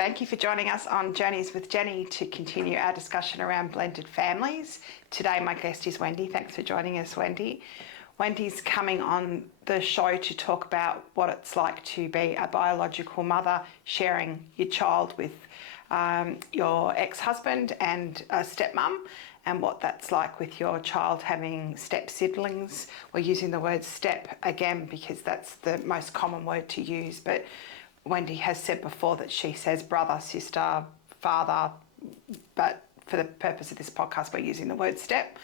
Thank you for joining us on Journeys with Jenni to continue our discussion around blended families. Today my guest is Wendy. Thanks for joining us, Wendy. Wendy's coming on the show to talk about what it's like to be a biological mother, sharing your child with your ex-husband and a stepmum, and what that's like with your child having step siblings. We're using the word step again because that's the most common word to use, but Wendy has said before that she says brother, sister, father, but for the purpose of this podcast, we're using the word step.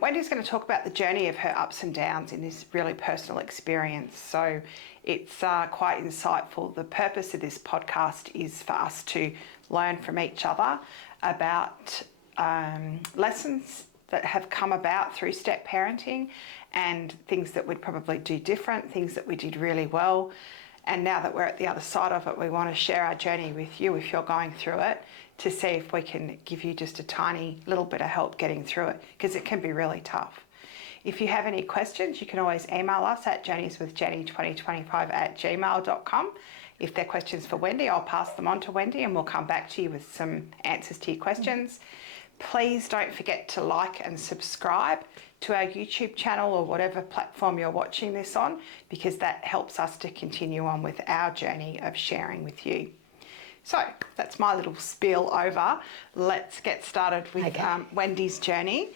Wendy's going to talk about the journey of her ups and downs in this really personal experience. So it's quite insightful. The purpose of this podcast is for us to learn from each other about lessons that have come about through step parenting and things that we'd probably do different, things that we did really well. And now that we're at the other side of it, we want to share our journey with you if you're going through it, to see if we can give you just a tiny little bit of help getting through it, because it can be really tough. If you have any questions, you can always email us at journeyswithjenni2025@gmail.com. If they're questions for Wendy, I'll pass them on to Wendy and we'll come back to you with some answers to your questions. Please don't forget to like and subscribe to our YouTube channel or whatever platform you're watching this on, because that helps us to continue on with our journey of sharing with you. So that's my little spiel over. Let's get started with Wendy's journey.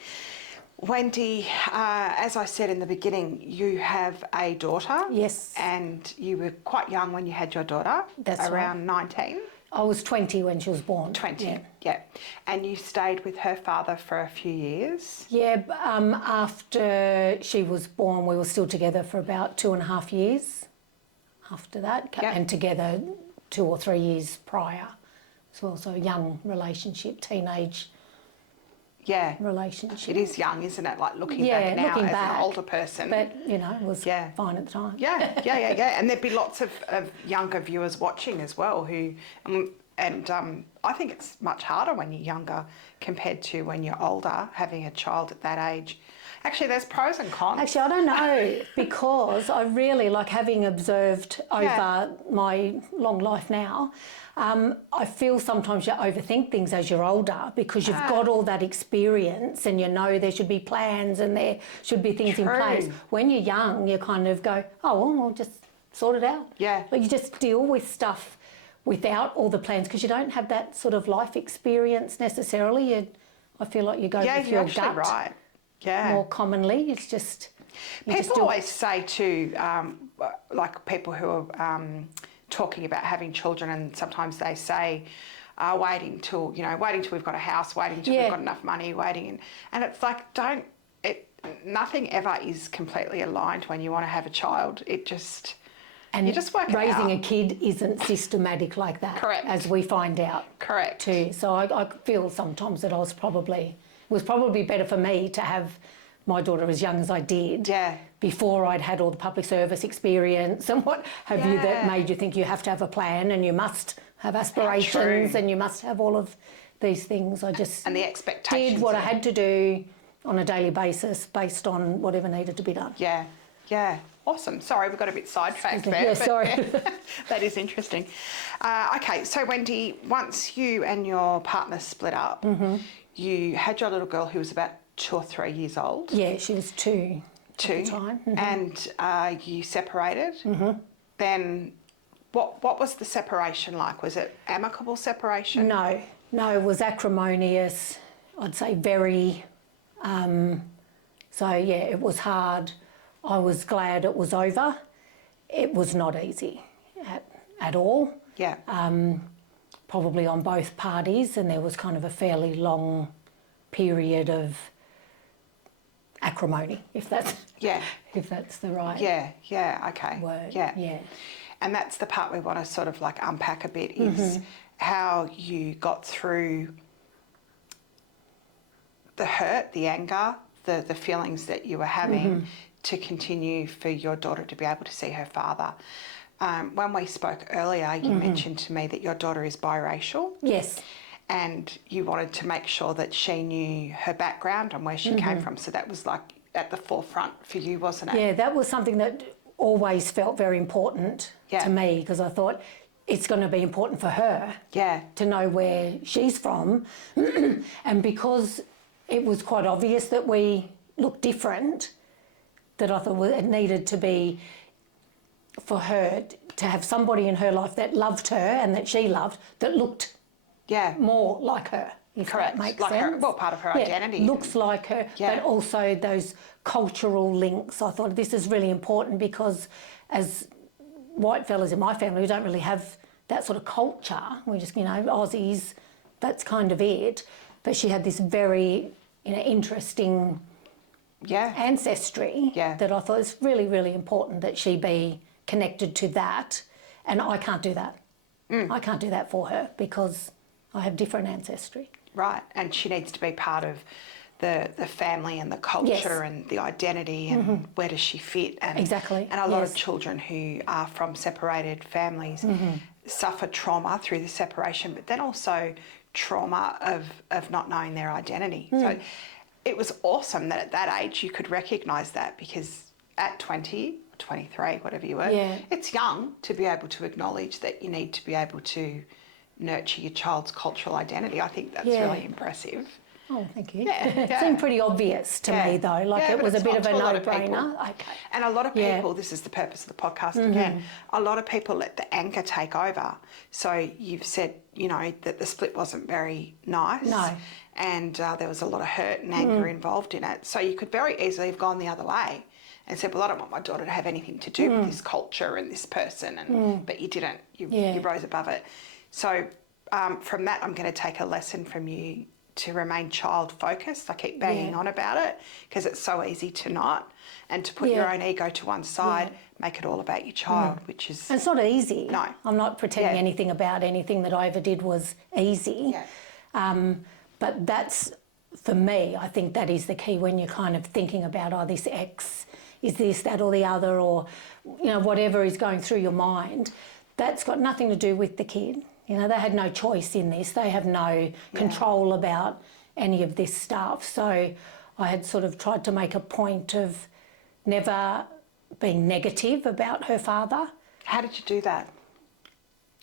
Wendy, as I said in the beginning, you have a daughter. Yes. And you were quite young when you had your daughter. That's around 19. I was 20 when she was born. 20, yeah. And you stayed with her father for a few years? Yeah, after she was born, we were still together for about 2.5 years after that, and together 2 or 3 years prior as well. So a young relationship, teenage relationship. It is young, isn't it? Like looking back now as an older person. But, you know, it was fine at the time. Yeah. And there'd be lots of younger viewers watching as well who, I think it's much harder when you're younger compared to when you're older, having a child at that age. Actually, there's pros and cons. Actually, I don't know, because I really, like, having observed over my long life now, I feel sometimes you overthink things as you're older, because you've got all that experience and you know there should be plans and there should be things in place. When you're young, you kind of go, oh, well, we'll just sort it out. Yeah. But you just deal with stuff without all the plans, because you don't have that sort of life experience necessarily. I feel like you go with your gut. Right. Yeah. More commonly, it's just... People always say too, like people who are talking about having children, and sometimes they say, waiting till we've got a house, waiting till we've got enough money, and it's like, nothing ever is completely aligned when you want to have a child. It just... And you just work it out. Raising a kid isn't systematic like that. Correct. As we find out. Correct. Too. So I feel sometimes that it was probably better for me to have my daughter as young as I did. Yeah. Before I'd had all the public service experience and what have you, that made you think you have to have a plan and you must have aspirations and you must have all of these things. I just and the expectations did what I had to do on a daily basis based on whatever needed to be done. Yeah. Awesome. Sorry, we got a bit sidetracked there. Yeah, sorry. That is interesting. Okay, so Wendy, once you and your partner split up, you had your little girl who was about 2 or 3 years old. Yeah, she was 2 at the time. And you separated. Then what was the separation like? Was it amicable separation? No, it was acrimonious. I'd say very. It was hard. I was glad it was over. It was not easy at all. Yeah. Probably on both parties, and there was kind of a fairly long period of acrimony, if that's the right word. Yeah. And that's the part we want to sort of like unpack a bit, is how you got through the hurt, the anger, the feelings that you were having, to continue for your daughter to be able to see her father. When we spoke earlier, you mentioned to me that your daughter is biracial. Yes. And you wanted to make sure that she knew her background and where she came from. So that was like at the forefront for you, wasn't it? Yeah, that was something that always felt very important to me, because I thought it's going to be important for her to know where she's from. And because it was quite obvious that we looked different, that I thought it needed to be for her to have somebody in her life that loved her and that she loved, that looked more like her, if that makes like sense. Her, well, part of her identity. Looks like her, but also those cultural links. I thought this is really important because as white fellas in my family, we don't really have that sort of culture. We're just, Aussies, that's kind of it. But she had this very, interesting ancestry that I thought it's really, really important that she be connected to that. And I can't do that. I can't do that for her because I have different ancestry. Right, and she needs to be part of the family and the culture and the identity and where does she fit. And, exactly. And a lot of children who are from separated families suffer trauma through the separation, but then also trauma of not knowing their identity. So it was awesome that at that age you could recognise that, because at 20, 23, whatever you were, it's young to be able to acknowledge that you need to be able to nurture your child's cultural identity. I think that's really impressive. Oh, thank you. It seemed pretty obvious to me, though. Like it was a bit of a no-brainer. Okay. And a lot of people, this is the purpose of the podcast again, a lot of people let the anger take over. So you've said, that the split wasn't very nice. No. And there was a lot of hurt and anger involved in it. So you could very easily have gone the other way and said, well, I don't want my daughter to have anything to do with this culture and this person. And but you didn't. You rose above it. So from that, I'm going to take a lesson from you to remain child focused. I keep banging on about it because it's so easy to not, and to put your own ego to one side, make it all about your child, which is... And it's not easy. No. I'm not pretending anything about anything that I ever did was easy. But that's, for me, I think that is the key when you're kind of thinking about, this ex, is this, that or the other, or, whatever is going through your mind. That's got nothing to do with the kid. They had no choice in this. They have no control about any of this stuff. So I had sort of tried to make a point of never being negative about her father. How did you do that?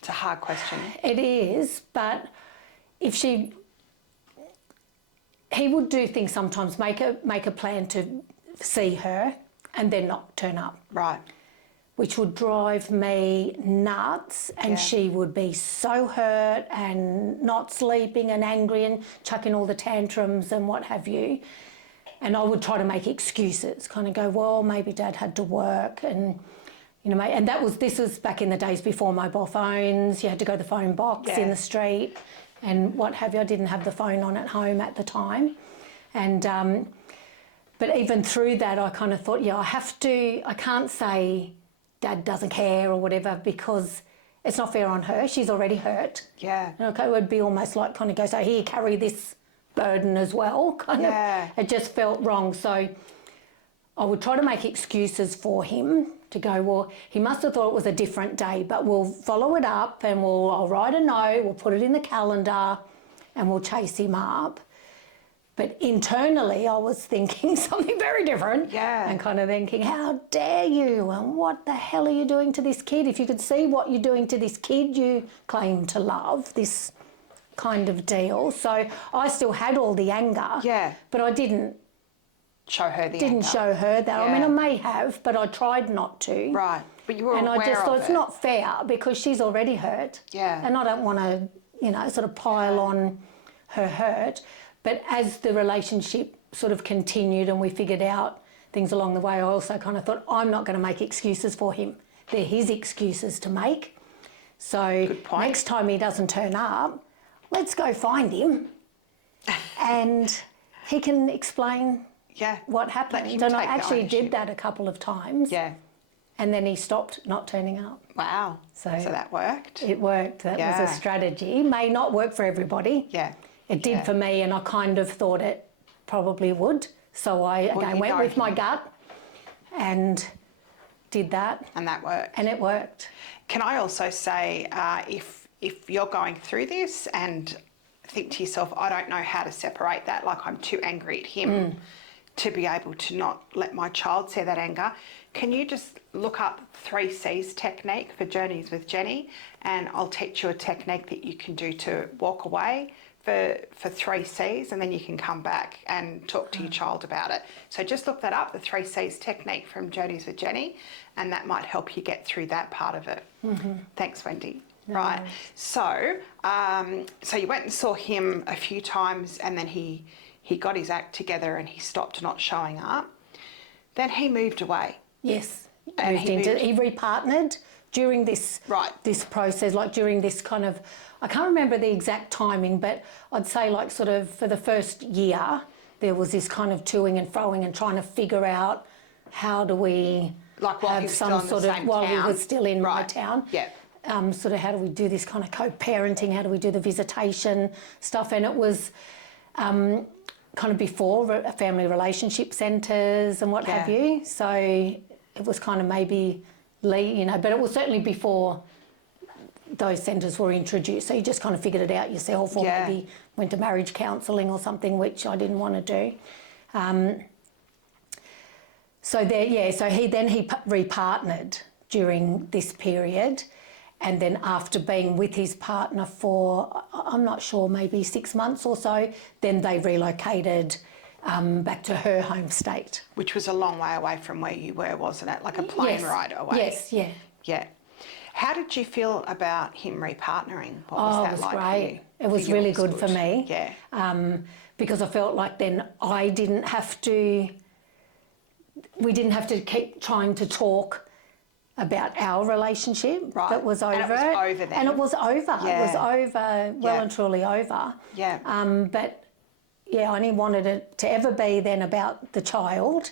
It's a hard question. It is, but he would do things sometimes, make a plan to see her and then not turn up. Right. Which would drive me nuts, and she would be so hurt and not sleeping and angry and chucking all the tantrums and what have you. And I would try to make excuses, kind of go, well, maybe Dad had to work, and and this was back in the days before mobile phones. You had to go to the phone box in the street and what have you. I didn't have the phone on at home at the time, and but even through that, I kind of thought, I can't say Dad doesn't care or whatever, because it's not fair on her. She's already hurt. Yeah. Okay, it would be almost like kind of go, so here, carry this burden as well. Kind of. It just felt wrong. So I would try to make excuses for him to go, well, he must have thought it was a different day, but we'll follow it up and I'll write a note, we'll put it in the calendar and we'll chase him up. But internally, I was thinking something very different. Yeah. And kind of thinking, how dare you? And what the hell are you doing to this kid? If you could see what you're doing to this kid you claim to love, this kind of deal. So I still had all the anger. Yeah. But I didn't show her that. I mean, I may have, but I tried not to. Right. But you were aware of it. And I just thought it's not fair because she's already hurt. Yeah. And I don't want to, sort of pile on her hurt. But as the relationship sort of continued and we figured out things along the way, I also kind of thought, I'm not going to make excuses for him. They're his excuses to make. So next time he doesn't turn up, let's go find him and he can explain what happened. And I actually did that a couple of times. Yeah. And then he stopped not turning up. Wow. So that worked? It worked. That was a strategy. May not work for everybody. Yeah. It did for me, and I kind of thought it probably would. So I, again, went with my gut and did that. And that worked. And it worked. Can I also say, if you're going through this and think to yourself, I don't know how to separate that, like I'm too angry at him to be able to not let my child see that anger, can you just look up 3C's technique for Journeys with Jenni, and I'll teach you a technique that you can do to walk away for 3C's, and then you can come back and talk to your child about it. So just look that up, the 3C's technique from Journeys with Jenni, and that might help you get through that part of it. Thanks, Wendy. No right. worries. So, so you went and saw him a few times, and then he got his act together and he stopped not showing up. Then he moved away. Yes, And he repartnered during this this process, like during this kind of, I can't remember the exact timing, but I'd say like sort of for the first year, there was this kind of toing and froing and trying to figure out how do we Like while he was still in the same while he town. was still in my town. Yeah. Sort of how do we do this kind of co-parenting, how do we do the visitation stuff, and it was kind of before family relationship centres and what have you, so it was kind of maybe, you know, but it was certainly before those centres were introduced, so you just kind of figured it out yourself, or maybe went to marriage counselling or something, which I didn't want to do. So he repartnered during this period, and then after being with his partner for, I'm not sure, maybe 6 months or so, then they relocated back to her home state. Which was a long way away from where you were, wasn't it? Like a plane ride away. Yes, yeah. Yeah. How did you feel about him repartnering? What was that like great. for you? It was really good for me. Yeah. Because I felt like then we didn't have to keep trying to talk about our relationship that was over. And it was over then. And it was over. Yeah. It was over, well and truly over. Yeah. But yeah, I only wanted it to ever be then about the child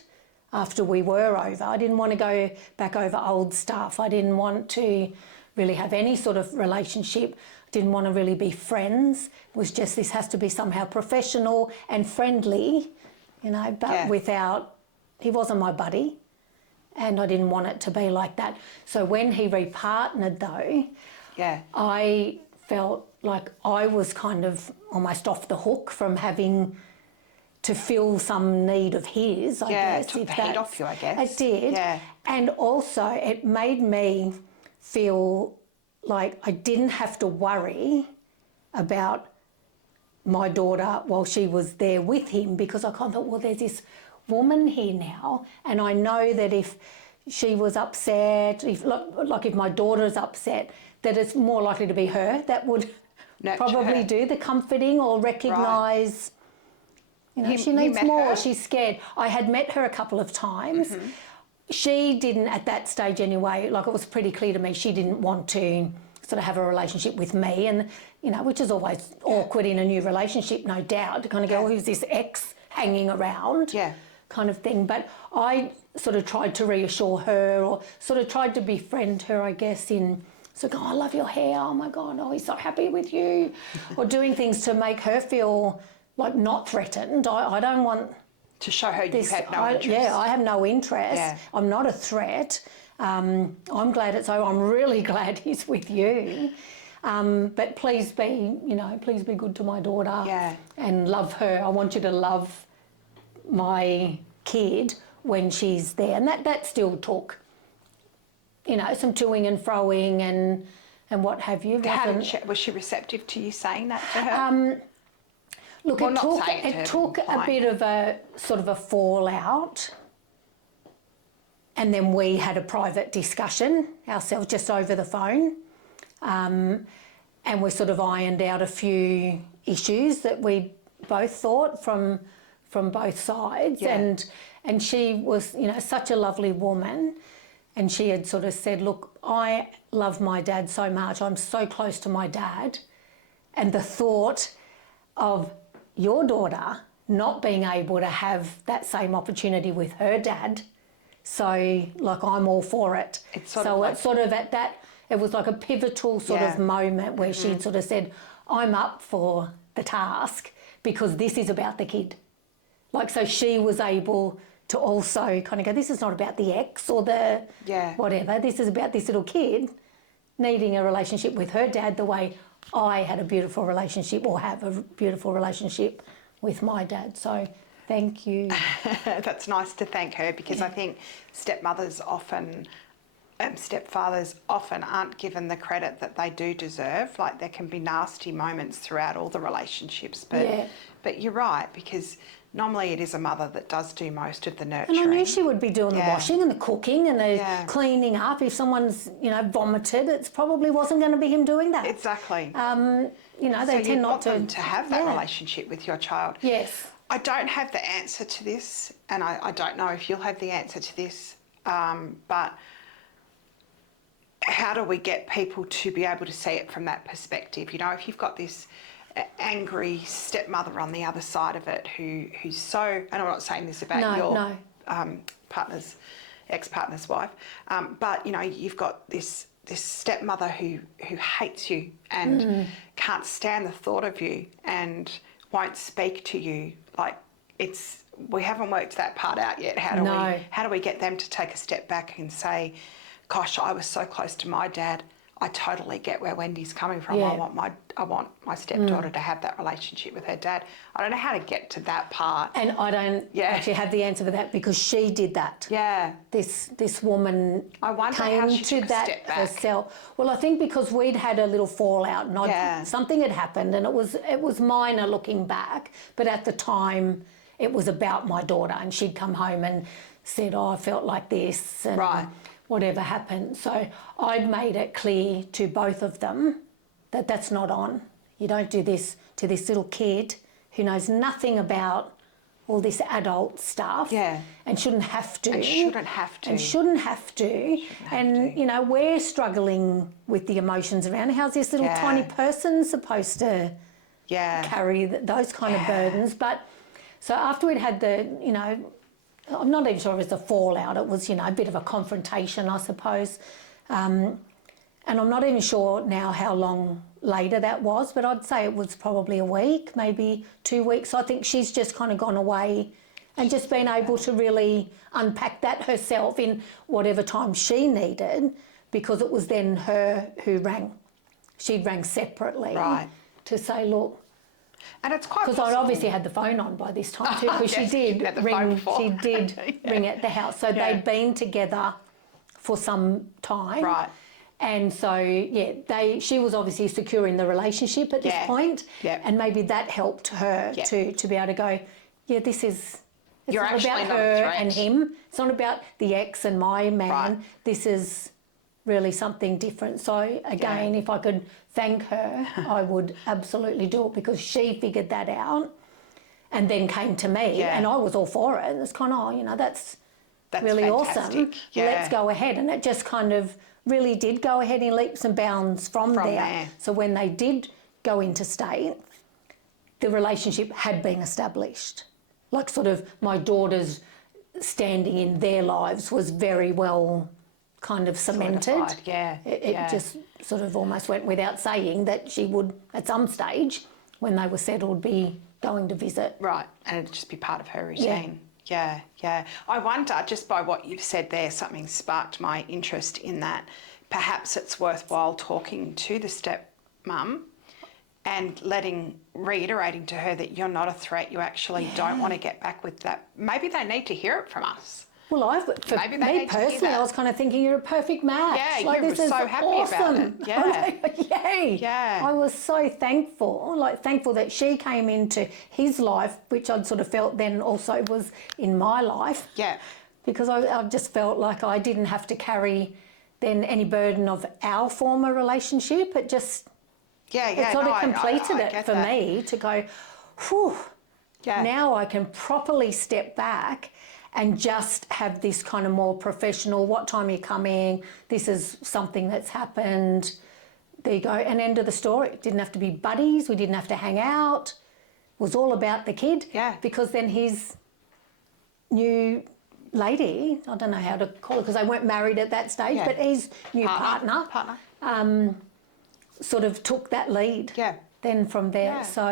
after we were over. I didn't want to go back over old stuff. I didn't want to really have any sort of relationship. Didn't want to really be friends. It was just, this has to be somehow professional and friendly, you know, but without, he wasn't my buddy. And I didn't want it to be like that. So when he repartnered though, I felt like I was kind of almost off the hook from having to fill some need of his, I guess. It took the heat off you, I guess. It did. Yeah. And also it made me feel like I didn't have to worry about my daughter while she was there with him, because I kind of thought, well, there's this woman here now, and I know that if she was upset, if my daughter's upset, that it's more likely to be her that would probably do the comforting or recognise, you know, she needs more, she's scared. I had met her a couple of times. She didn't, at that stage anyway, like it was pretty clear to me, she didn't want to sort of have a relationship with me, and, you know, which is always awkward in a new relationship, no doubt, to kind of go, who's this ex hanging around? Kind of thing. But I sort of tried to reassure her, or sort of tried to befriend her, I guess, in sort of, oh, I love your hair, oh my God, oh, he's so happy with you, or doing things to make her feel like not threatened. I don't want to show her you had no interest. Yeah, I have no interest. I'm not a threat. I'm glad it's over. I'm really glad he's with you. But please be, you know, please be good to my daughter and love her. I want you to love my kid when she's there, and that still took, you know, some toing and froing and what have you. Was she receptive to you saying that to her? Look, it took a bit of a sort of a fallout, and then we had a private discussion ourselves just over the phone, and we sort of ironed out a few issues that we both thought from both sides, and she was, you know, such a lovely woman, and she had sort of said, look, I love my dad so much, I'm so close to my dad, and the thought of your daughter not being able to have that same opportunity with her dad, so like I'm all for it. It's sort of at that, it was like a pivotal sort of moment where she'd sort of said, I'm up for the task because this is about the kid. Like, so she was able to also kind of go, this is not about the ex or the whatever, this is about this little kid needing a relationship with her dad the way I had a beautiful relationship, or have a beautiful relationship with my dad. So Thank you. That's nice to thank her, because I think stepfathers often aren't given the credit that they do deserve. Like, there can be nasty moments throughout all the relationships, but you're right, because normally it is a mother that does do most of the nurturing. And I knew she would be doing the washing and the cooking and the cleaning up. If someone's, vomited, it probably wasn't going to be him doing that. Exactly. They tend not to have that relationship with your child. Yes. I don't have the answer to this, and I don't know if you'll have the answer to this, but how do we get people to be able to see it from that perspective? If you've got this angry stepmother on the other side of it who's so, and I'm not saying this about your ex-partner's wife, but you've got this stepmother who hates you and can't stand the thought of you and won't speak to you. Like, we haven't worked that part out yet. How do we get them to take a step back and say, gosh, I was so close to my dad. I totally get where Wendy's coming from. Yeah. I want my stepdaughter to have that relationship with her dad. I don't know how to get to that part. And I don't actually have the answer for that, because she did that. Yeah. This woman came to that herself. Well, I think because we'd had a little fallout and something had happened, and it was minor looking back, but at the time it was about my daughter, and she'd come home and said, I felt like this, and whatever happened. So I'd made it clear to both of them that that's not on. You don't do this to this little kid who knows nothing about all this adult stuff and shouldn't have to. And we're struggling with the emotions around it. How's this little tiny person supposed to carry those kind of burdens? But so after we'd had I'm not even sure if it was a fallout. It was, a bit of a confrontation, I suppose. And I'm not even sure now how long later that was, but I'd say it was probably a week, maybe 2 weeks. I think she's just kind of gone away and just been able to really unpack that herself in whatever time she needed, because it was then her who rang. She'd rang separately to say, look. And it's quite, because I'd obviously had the phone on by this time too, because she did ring. She did ring at the house. So they'd been together for some time, and so she was obviously securing the relationship at this point, and maybe that helped her to be able to go, this is. It's not about her and him. It's not about the ex and my man. This is really something different. So again, if I could thank her, I would absolutely do it, because she figured that out and then came to me, and I was all for it. And it's kind of, that's really fantastic. Awesome. Let's go ahead. And it just kind of really did go ahead in leaps and bounds from there. So when they did go interstate, the relationship had been established. Like, sort of my daughter's standing in their lives was very well kind of cemented. It just sort of almost went without saying that she would, at some stage, when they were settled, be going to visit. Right, and it'd just be part of her routine. Yeah. I wonder, just by what you've said there, something sparked my interest in that. Perhaps it's worthwhile talking to the stepmum and reiterating to her that you're not a threat, you actually don't want to get back with that. Maybe they need to hear it from us. Well, for me personally, I was kind of thinking you're a perfect match. Yeah, like, you were so happy about it. Yay. Yeah. I was so thankful, thankful that she came into his life, which I'd sort of felt then also was in my life. Yeah. Because I just felt like I didn't have to carry then any burden of our former relationship. It just... it sort of completed it for me to go, whew, now I can properly step back and just have this kind of more professional, what time are you coming? This is something that's happened. There you go, and end of the story. It didn't have to be buddies. We didn't have to hang out. It was all about the kid. Yeah. Because then his new lady, I don't know how to call it because they weren't married at that stage, but his new partner sort of took that lead then from there. Yeah. So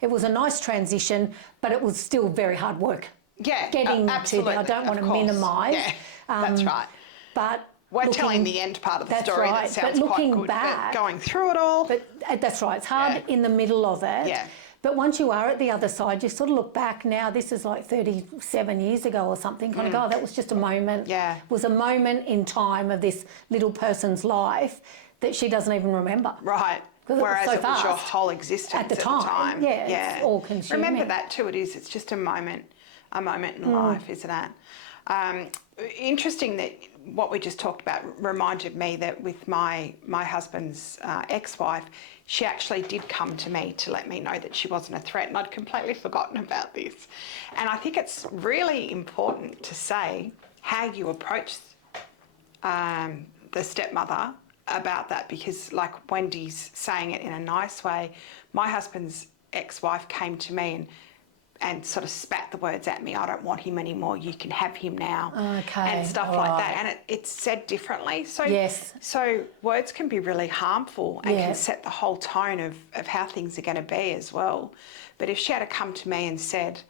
it was a nice transition, but it was still very hard work. Yeah, getting to there. I don't want to minimise. Yeah, that's right. But we're telling the end part of the story. That sounds quite good. But going through it all. But that's right. It's hard in the middle of it. Yeah. But once you are at the other side, you sort of look back now, this is like 37 years ago or something, kind of go, oh, that was just a moment. Yeah. It was a moment in time of this little person's life that she doesn't even remember. Right. Whereas it was your whole existence at the time. Yeah, it's all consuming. Remember that too, it's just a moment in life, isn't it? Interesting that what we just talked about reminded me that with my husband's ex-wife, she actually did come to me to let me know that she wasn't a threat, and I'd completely forgotten about this. And I think it's really important to say how you approach the stepmother about that, because like Wendy's saying it in a nice way, my husband's ex-wife came to me and sort of spat the words at me, I don't want him anymore, you can have him now, and stuff like that. And it's said differently. So, so words can be really harmful and can set the whole tone of how things are going to be as well. But if she had come to me and said,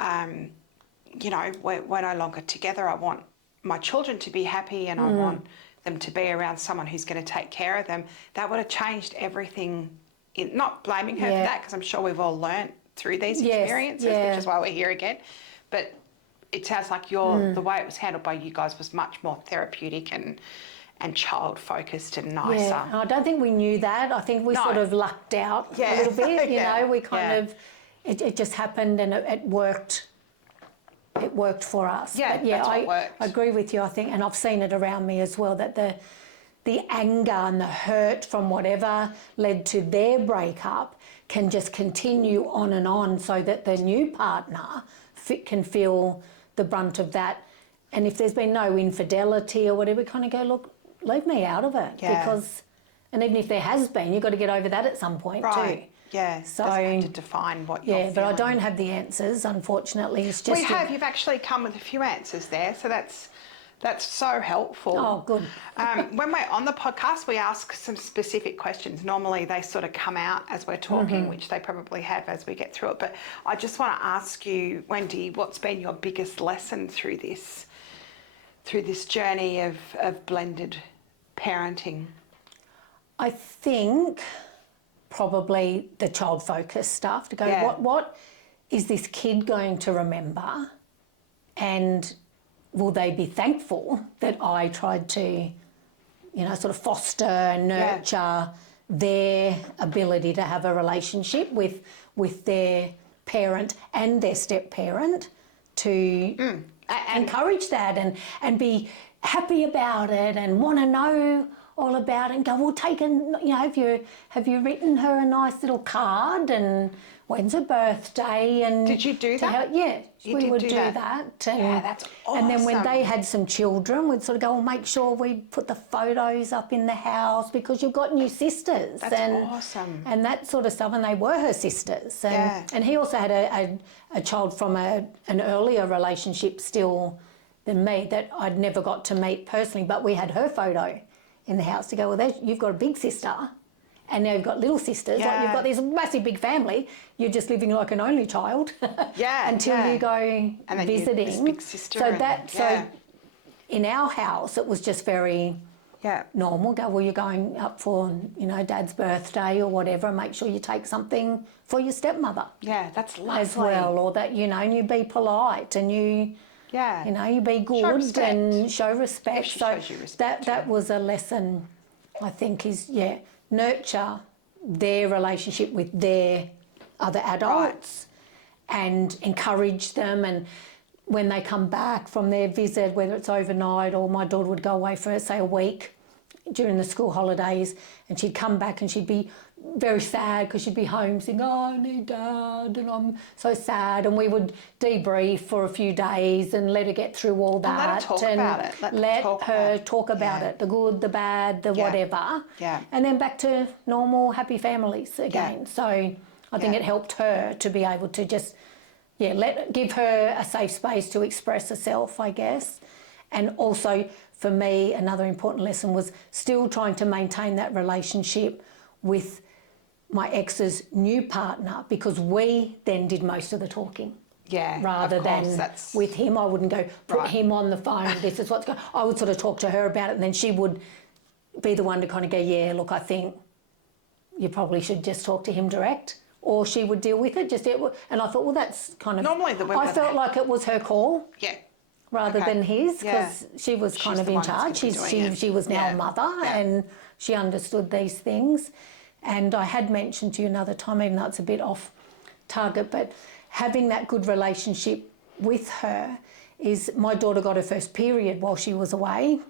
you know, we're no longer together, I want my children to be happy and I want them to be around someone who's going to take care of them, that would have changed everything. Not blaming her for that, because I'm sure we've all learnt through these experiences, which is why we're here again. But it sounds like the way it was handled by you guys was much more therapeutic and child focused and nicer. Yeah, I don't think we knew that. I think we sort of lucked out a little bit. You know, we kind of it just happened and it worked. It worked for us. Yeah, but that's what worked. I agree with you. I think, and I've seen it around me as well, that the anger and the hurt from whatever led to their breakup can just continue on, so that the new partner can feel the brunt of that. And if there's been no infidelity or whatever, kind of go, look, leave me out of it. Because, and even if there has been, you've got to get over that at some point too. Yeah, so have to define what you're feeling. but I don't have the answers, unfortunately. It's just you've actually come with a few answers there, so that's so helpful. Oh, good. When we're on the podcast, we ask some specific questions. Normally they sort of come out as we're talking, which they probably have as we get through it. But I just want to ask you, Wendy, what's been your biggest lesson through this journey of blended parenting? I think probably the child focused stuff, to go, what is this kid going to remember, and will they be thankful that I tried to, you know, sort of foster and nurture their ability to have a relationship with their parent and their step parent, to encourage that and be happy about it and want to know all about it, and go, well, have you written her a nice little card, and when's her birthday? And did you do that? We would do that. And, that's awesome. And then when they had some children, we'd sort of go, well, make sure we put the photos up in the house because you've got new sisters. That's awesome. And that sort of stuff, and they were her sisters. And he also had a child from an earlier relationship still than me that I'd never got to meet personally, but we had her photo in the house to go, well, you've got a big sister, and now you've got little sisters. Like, you've got this massive big family. You're just living like an only child until you go and then visiting. This big sister. So in our house, it was just very normal. Go, well, you're going up for, you know, Dad's birthday or whatever, and make sure you take something for your stepmother. Yeah, that's lovely. As well, or that, you know, and you be polite and you... you know, you be good and show respect. So that was a lesson, I think, is, nurture their relationship with their other adults and encourage them. And when they come back from their visit, whether it's overnight or my daughter would go away for, say, a week during the school holidays, and she'd come back and she'd be very sad because she'd be home saying, oh, I need Dad and I'm so sad, and we would debrief for a few days and let her get through all that. And let her talk about it. Let her talk about it, the good, the bad, the whatever. And then back to normal, happy families again. So I think it helped her to be able to just, give her a safe space to express herself, I guess. And also for me, another important lesson was still trying to maintain that relationship with my ex's new partner, because we then did most of the talking. Rather than with him. I wouldn't go put him on the phone, this is what's going on. I would sort of talk to her about it, and then she would be the one to kind of go, look, I think you probably should just talk to him direct, or she would deal with it. And I thought, well, that's kind of... Normally the women... I felt like it was her call. Yeah. Rather than his, because she was kind of in charge. She was now a mother and she understood these things. And I had mentioned to you another time, even though it's a bit off target, but having that good relationship with her is, my daughter got her first period while she was away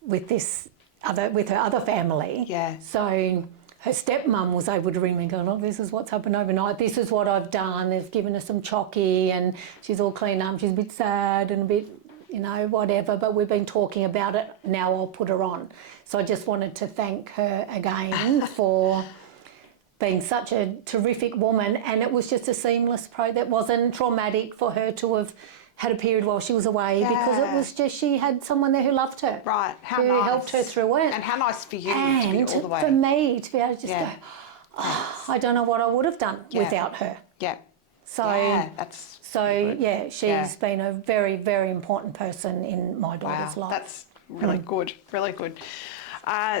with her other family. Yeah. So her stepmum was able to ring me and go, oh, this is what's happened overnight. This is what I've done. They've given her some chocky and she's all cleaned up. She's a bit sad and a bit, whatever, but we've been talking about it. Now I'll put her on. So I just wanted to thank her again for being such a terrific woman, and it was just a seamless that wasn't traumatic for her to have had a period while she was away, because it was just, she had someone there who loved her. Right, how who nice. helped her through it. And how nice for you and to be all the way. for me to be able to just go, I don't know what I would have done without her. Yeah. So, that's good. She's been a very, very important person in my daughter's life. That's really good, really good.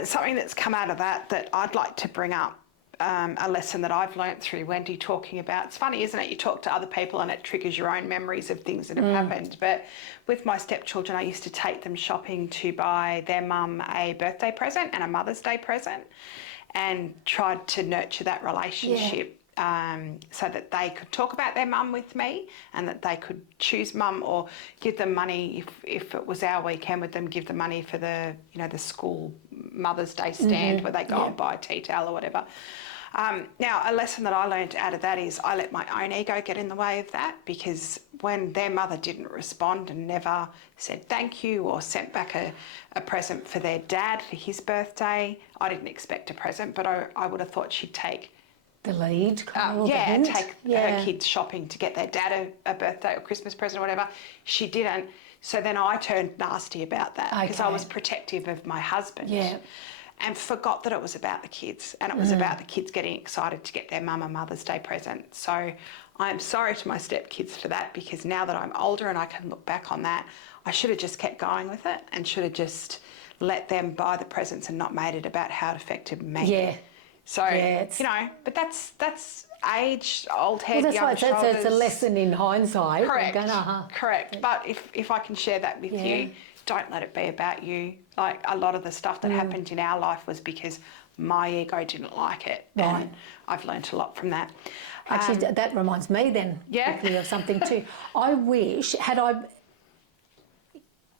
Something that's come out of that I'd like to bring up, a lesson that I've learnt through Wendy talking about. It's funny, isn't it? You talk to other people and it triggers your own memories of things that have happened. But with my stepchildren, I used to take them shopping to buy their mum a birthday present and a Mother's Day present, and tried to nurture that relationship. So that they could talk about their mum with me, and that they could choose mum, or give them money if it was our weekend with them, give them money for the the school Mother's Day stand where they go and buy a tea towel or whatever. Now, a lesson that I learned out of that is I let my own ego get in the way of that, because when their mother didn't respond and never said thank you or sent back a present for their dad for his birthday, I didn't expect a present, but I would have thought she'd take the lead, take her kids shopping to get their dad a birthday or Christmas present or whatever. She didn't. So then I turned nasty about that, because I was protective of my husband and forgot that it was about the kids, and it was about the kids getting excited to get their mum a Mother's Day present. So I'm sorry to my stepkids for that, because now that I'm older and I can look back on that, I should have just kept going with it and should have just let them buy the presents and not made it about how it affected me. Yeah. So, but that's age, old head, young shoulders. It's a lesson in hindsight. Correct, correct. But if I can share that with you, don't let it be about you. Like, a lot of the stuff that happened in our life was because my ego didn't like it. Right. And I've learnt a lot from that. Actually, that reminds me then quickly of something too. I wish, I don't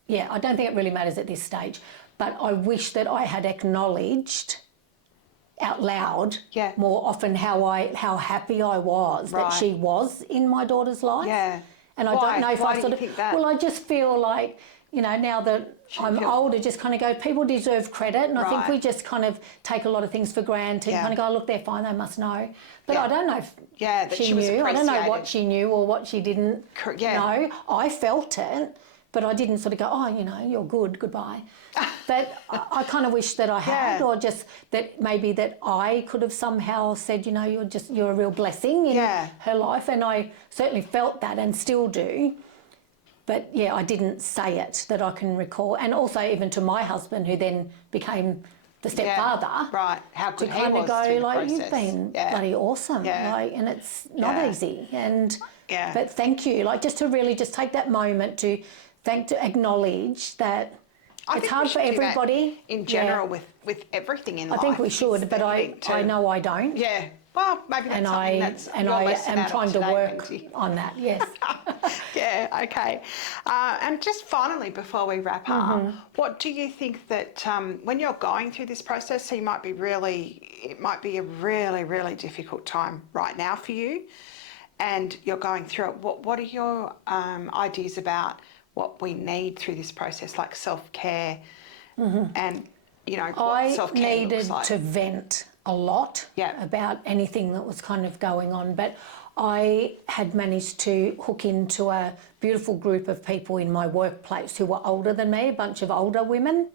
think it really matters at this stage, but I wish that I had acknowledged out loud more often how happy I was that she was in my daughter's life. Yeah. And I don't know if I sort of... Well, I just feel like, now that I'm older, just kind of go, people deserve credit, and I think we just kind of take a lot of things for granted, kind of go, look, they're fine, they must know. But I don't know if she knew. I don't know what she knew or what she didn't know. I felt it, but I didn't sort of go, oh, you're good, goodbye. But I kind of wish that I had, or just that maybe that I could have somehow said, you're a real blessing in her life. And I certainly felt that and still do. But I didn't say it that I can recall. And also even to my husband, who then became the stepfather. Right, how good he kind was of go, like, you've been bloody awesome. And it's not easy. And but thank you. Like, just to really just take that moment to acknowledge that it's hard for everybody. In general, with everything in life. I think we should, but I know I don't. Yeah. Well, maybe that's something that's and I am trying to work on that. Yes. Yeah. Okay. And just finally, before we wrap up, what do you think that when you're going through this process, so it might be a really, really difficult time right now for you, and you're going through it. What are your ideas about what we need through this process, like self-care, and what self-care looks like? I needed to vent a lot about anything that was kind of going on, but I had managed to hook into a beautiful group of people in my workplace who were older than me, a bunch of older women,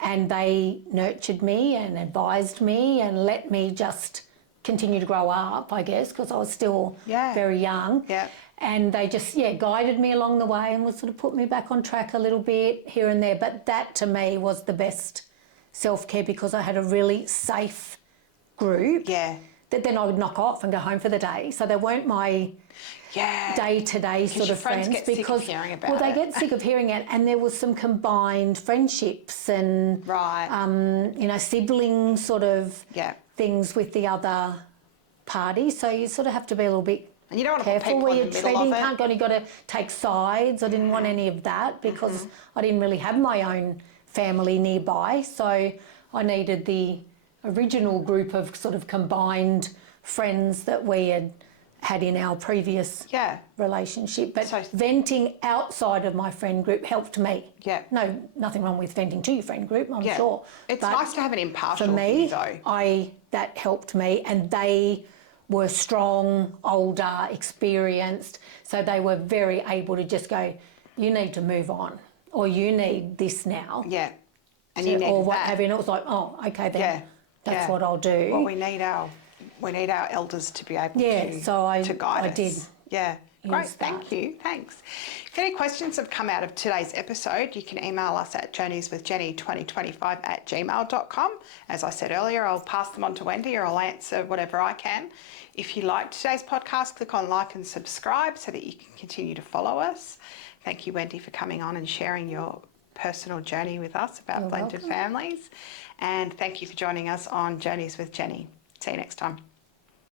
and they nurtured me and advised me and let me just continue to grow up, I guess, because I was still very young. Yeah. And they just, guided me along the way and would sort of put me back on track a little bit here and there. But that, to me, was the best self-care, because I had a really safe group that then I would knock off and go home for the day. So they weren't my day-to-day sort of friends, get because sick of hearing about they it. get sick of hearing it, and there was some combined friendships and sibling sort of things with the other party. So you sort of have to be a little bit and you don't want to careful put where people in you're the middle treading. of it. You've got to take sides. I didn't want any of that, because I didn't really have my own family nearby. So I needed the original group of sort of combined friends that we had in our previous relationship. But venting outside of my friend group helped me. Yeah. No, nothing wrong with venting to your friend group, I'm sure. It's nice to have an impartial for me, view, though. That helped me, and they were strong, older, experienced, so they were very able to just go, you need to move on, or you need this now. Yeah. And you need or what that. have you. And it was like, oh, okay then, that's what I'll do. Well, we need our elders to be able to guide us. I did. Yeah. Great, thank you. Thanks. If any questions have come out of today's episode, you can email us at journeyswithjenny2025@gmail.com. As I said earlier, I'll pass them on to Wendy, or I'll answer whatever I can. If you liked today's podcast, click on like and subscribe so that you can continue to follow us. Thank you, Wendy, for coming on and sharing your personal journey with us about blended families. And thank you for joining us on Journeys with Jenny. See you next time.